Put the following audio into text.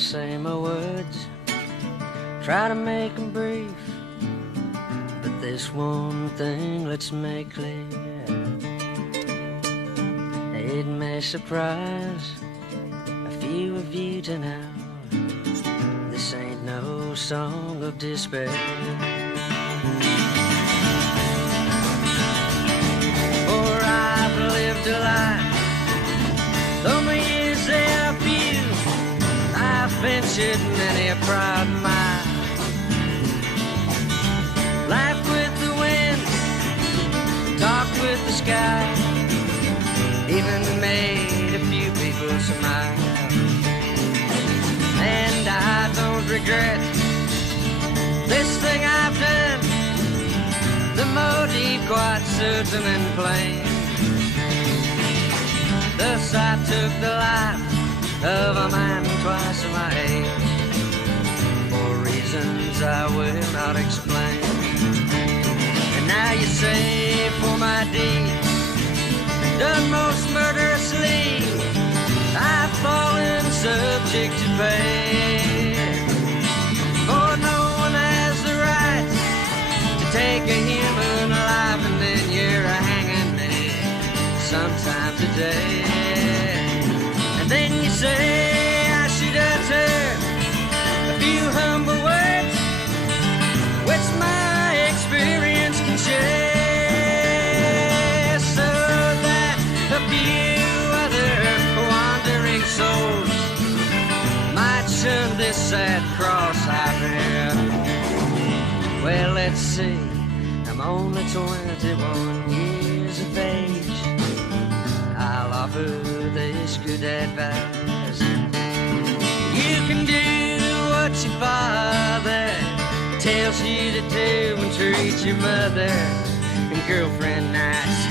say my words, try to make them brief, but this one thing let's make clear. It may surprise a few of you to know this ain't no song of despair. For I've lived a life, though my years they are few, I've ventured many a proud mile. Laughed with the wind, talked with the sky, even made a few people smile. And I don't regret this thing I've done, the motive quite certain and plain. Thus I took the life of a man twice my age, for reasons I will not explain. And now you say for my deeds done most murderously, I've fallen subject to pain. For no one has the right to take a human life, and then you're a hanging me sometime today. And then you say I should utter a few humble words which my experience can share, so that a few other wandering souls might shun this sad cross I bear. Well, let's see, I'm only 21 years of age. I'll offer this good advice: you can do what your father tells you to do, and treat your mother and girlfriend nice.